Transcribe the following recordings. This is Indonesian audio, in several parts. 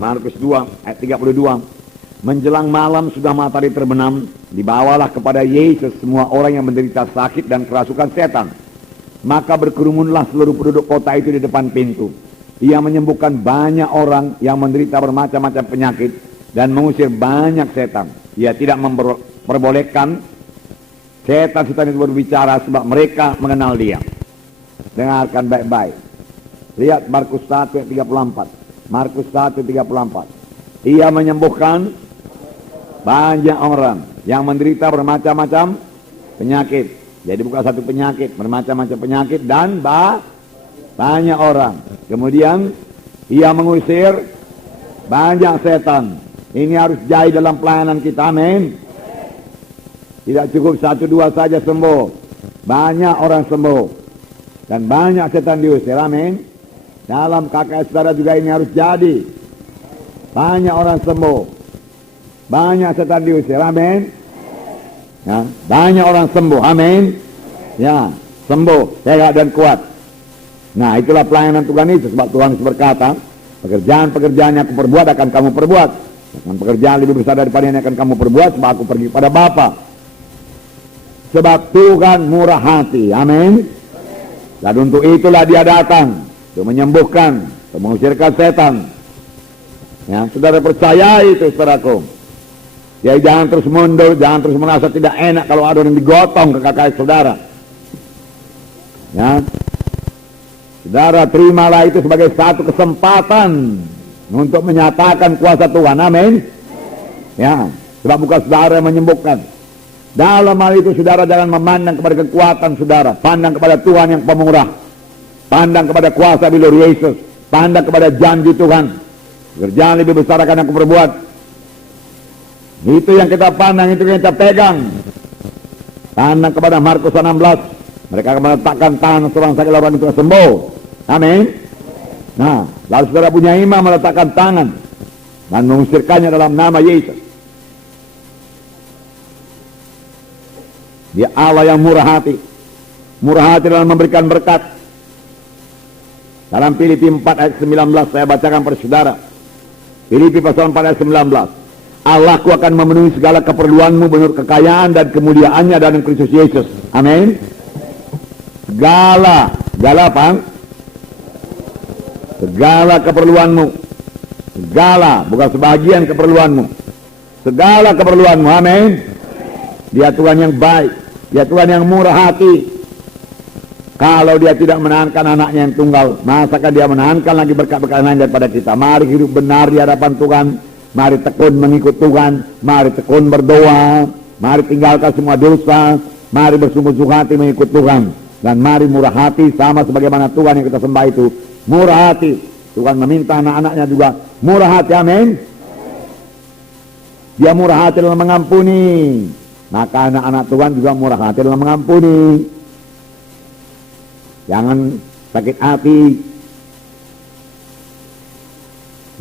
Markus 2 ayat 32. Menjelang malam sudah matahari terbenam, dibawalah kepada Yesus semua orang yang menderita sakit dan kerasukan setan. Maka berkerumunlah seluruh penduduk kota itu di depan pintu. Ia menyembuhkan banyak orang yang menderita bermacam-macam penyakit dan mengusir banyak setan. Ia tidak memperbolehkan setan-setan itu berbicara sebab mereka mengenal dia. Dengarkan baik-baik. Lihat Markus 1 ayat 34. Markus 1 34. Ia menyembuhkan banyak orang yang menderita bermacam-macam penyakit. Jadi bukan satu penyakit, bermacam-macam penyakit dan banyak orang. Kemudian ia mengusir banyak setan. Ini harus jadi dalam pelayanan kita, amin. Tidak cukup 1-2 saja sembuh, banyak orang sembuh dan banyak setan diusir, amin. Dalam KKS saudara juga ini harus jadi. Banyak orang sembuh, banyak setan diusir, amin. Ya, banyak orang sembuh, amin. Ya, sembuh, sehat dan kuat. Nah, itulah pelayanan Tuhan Yesus. Sebab Tuhan berkata, pekerjaan-pekerjaan yang aku perbuat akan kamu perbuat, dan pekerjaan lebih besar daripada yang akan kamu perbuat, sebab aku pergi pada Bapa. Sebab Tuhan murah hati, amin. Dan untuk itulah dia datang, untuk menyembuhkan, untuk mengusirkan setan. Ya, saudara percaya itu, saudaraku. Ya, jangan terus mundur, jangan terus merasa tidak enak kalau ada yang digotong ke KKS saudara. Ya, saudara terimalah itu sebagai satu kesempatan untuk menyatakan kuasa Tuhan, amin. Ya, sebab bukan saudara yang menyembuhkan. Dalam hal itu saudara jangan memandang kepada kekuatan saudara, pandang kepada Tuhan yang pemurah, pandang kepada kuasa bilur Yesus, pandang kepada janji Tuhan. Kerjaan lebih besar akan aku perbuat. Itu yang kita pandang, itu yang kita pegang. Pandang kepada Markus 16. Mereka akan meletakkan tangan seorang sakit orang itu sembuh, amin. Nah, lalu saudara punya iman meletakkan tangan dan mengusirkannya dalam nama Yesus. Dia Allah yang murah hati. Murah hati dalam memberikan berkat. Dalam Filipi 4 ayat 19 saya bacakan pada saudara. Filipi pasal 4 ayat 19. Allahku akan memenuhi segala keperluanmu menurut kekayaan dan kemuliaannya dalam Kristus Yesus. Amin. Segala apa? Segala keperluanmu. Segala, bukan sebagian keperluanmu. Segala keperluanmu, amin. Dia Tuhan yang baik, dia Tuhan yang murah hati. Kalau dia tidak menahankan anaknya yang tunggal, masakan dia menahankan lagi berkat-berkat lain daripada kita. Mari hidup benar di hadapan Tuhan, mari tekun mengikut Tuhan, mari tekun berdoa, mari tinggalkan semua dosa, mari bersungguh-sungguh hati mengikut Tuhan, dan mari murah hati sama sebagaimana Tuhan yang kita sembah itu murah hati. Tuhan meminta anak-anaknya juga murah hati, amin. Dia murah hati dalam mengampuni, maka anak-anak Tuhan juga murah hati dalam mengampuni. Jangan sakit hati.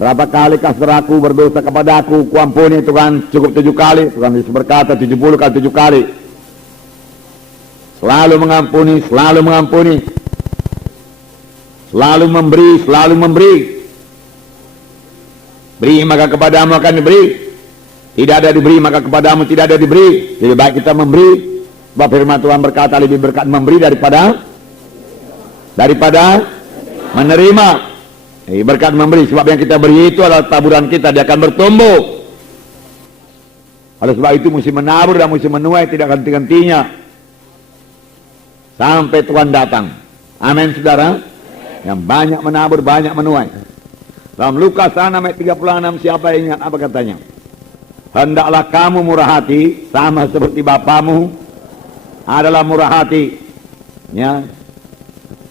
Berapa kali saudaraku berdosa kepadaku, kuampuni Tuhan cukup 7 kali. Tuhan Yesus berkata 70 kali 7 kali. Selalu mengampuni, selalu mengampuni. Selalu memberi, selalu memberi. Beri maka kepadamu akan diberi. Tidak ada diberi maka kepadamu tidak ada diberi. Lebih baik kita memberi. Sebab firman Tuhan berkata lebih berkat memberi daripada menerima. Berkat memberi, sebab yang kita beri itu adalah taburan kita, dia akan bertumbuh. Oleh sebab itu mesti menabur dan mesti menuai, tidak henti-hentinya sampai Tuhan datang. Amin saudara. Yang banyak menabur, banyak menuai. Dalam Lukas 6 ayat 36, siapa yang ingat apa katanya? Hendaklah kamu murah hati sama seperti Bapamu adalah murah hati. Ya.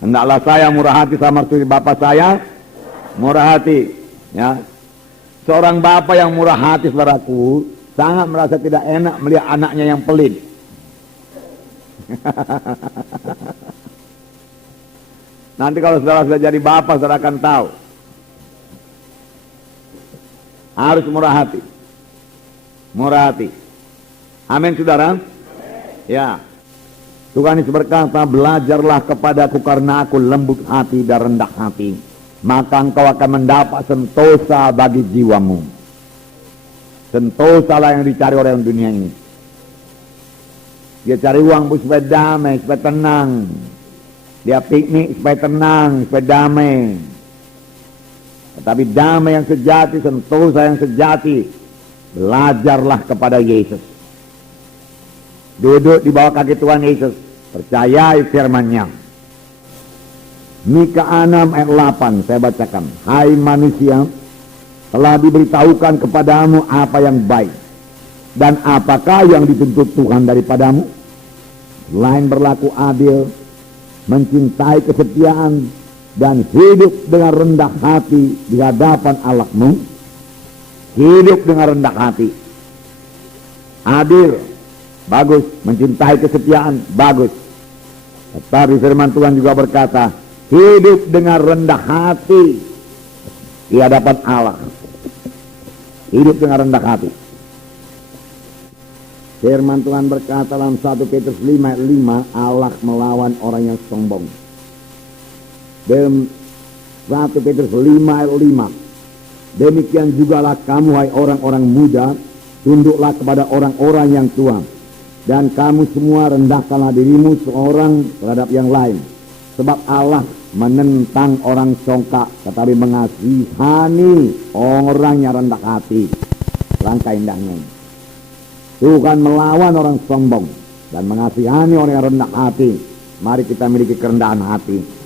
Hendaklah saya murah hati sama seperti Bapa saya murah hati. Ya. Seorang bapa yang murah hati, saudaraku, sangat merasa tidak enak melihat anaknya yang pelit. Nanti kalau saudara sudah jadi bapak, saudara akan tahu. Harus murah hati. Murah hati. Amin saudara. Ya. Tuhan Yesus berkata, belajarlah kepadaku karena aku lembut hati dan rendah hati. maka engkau akan mendapat sentosa bagi jiwamu. Sentosa lah yang dicari orang dunia ini. Dia cari uang supaya damai, supaya tenang. Dia piknik supaya tenang, supaya damai. Tetapi damai yang sejati, sentosa yang sejati, belajarlah kepada Yesus. Duduk di bawah kaki Tuhan Yesus, percayai firman-Nya. Mika 6 ayat 8 saya bacakan. Hai manusia, telah diberitahukan kepadamu apa yang baik, dan apakah yang dituntut Tuhan daripadamu, selain berlaku adil, mencintai kesetiaan, dan hidup dengan rendah hati di hadapan Allahmu. Hidup dengan rendah hati, adil, bagus. Mencintai kesetiaan, bagus. Tetapi firman Tuhan juga berkata, hidup dengan rendah hati di hadapan Allah. Hidup dengan rendah hati. Firman Tuhan berkata dalam 1 Petrus 5 ayat 5, Allah melawan orang yang sombong. Dalam 1 Petrus 5 ayat 5, demikian jugalah kamu, hai orang-orang muda, tunduklah kepada orang-orang yang tua, dan kamu semua rendahkanlah dirimu seorang terhadap yang lain, sebab Allah menentang orang songkak, tetapi mengasihani orang yang rendah hati. Langkah indahnya, Tuhan melawan orang sombong dan mengasihani orang yang rendah hati. Mari kita miliki kerendahan hati.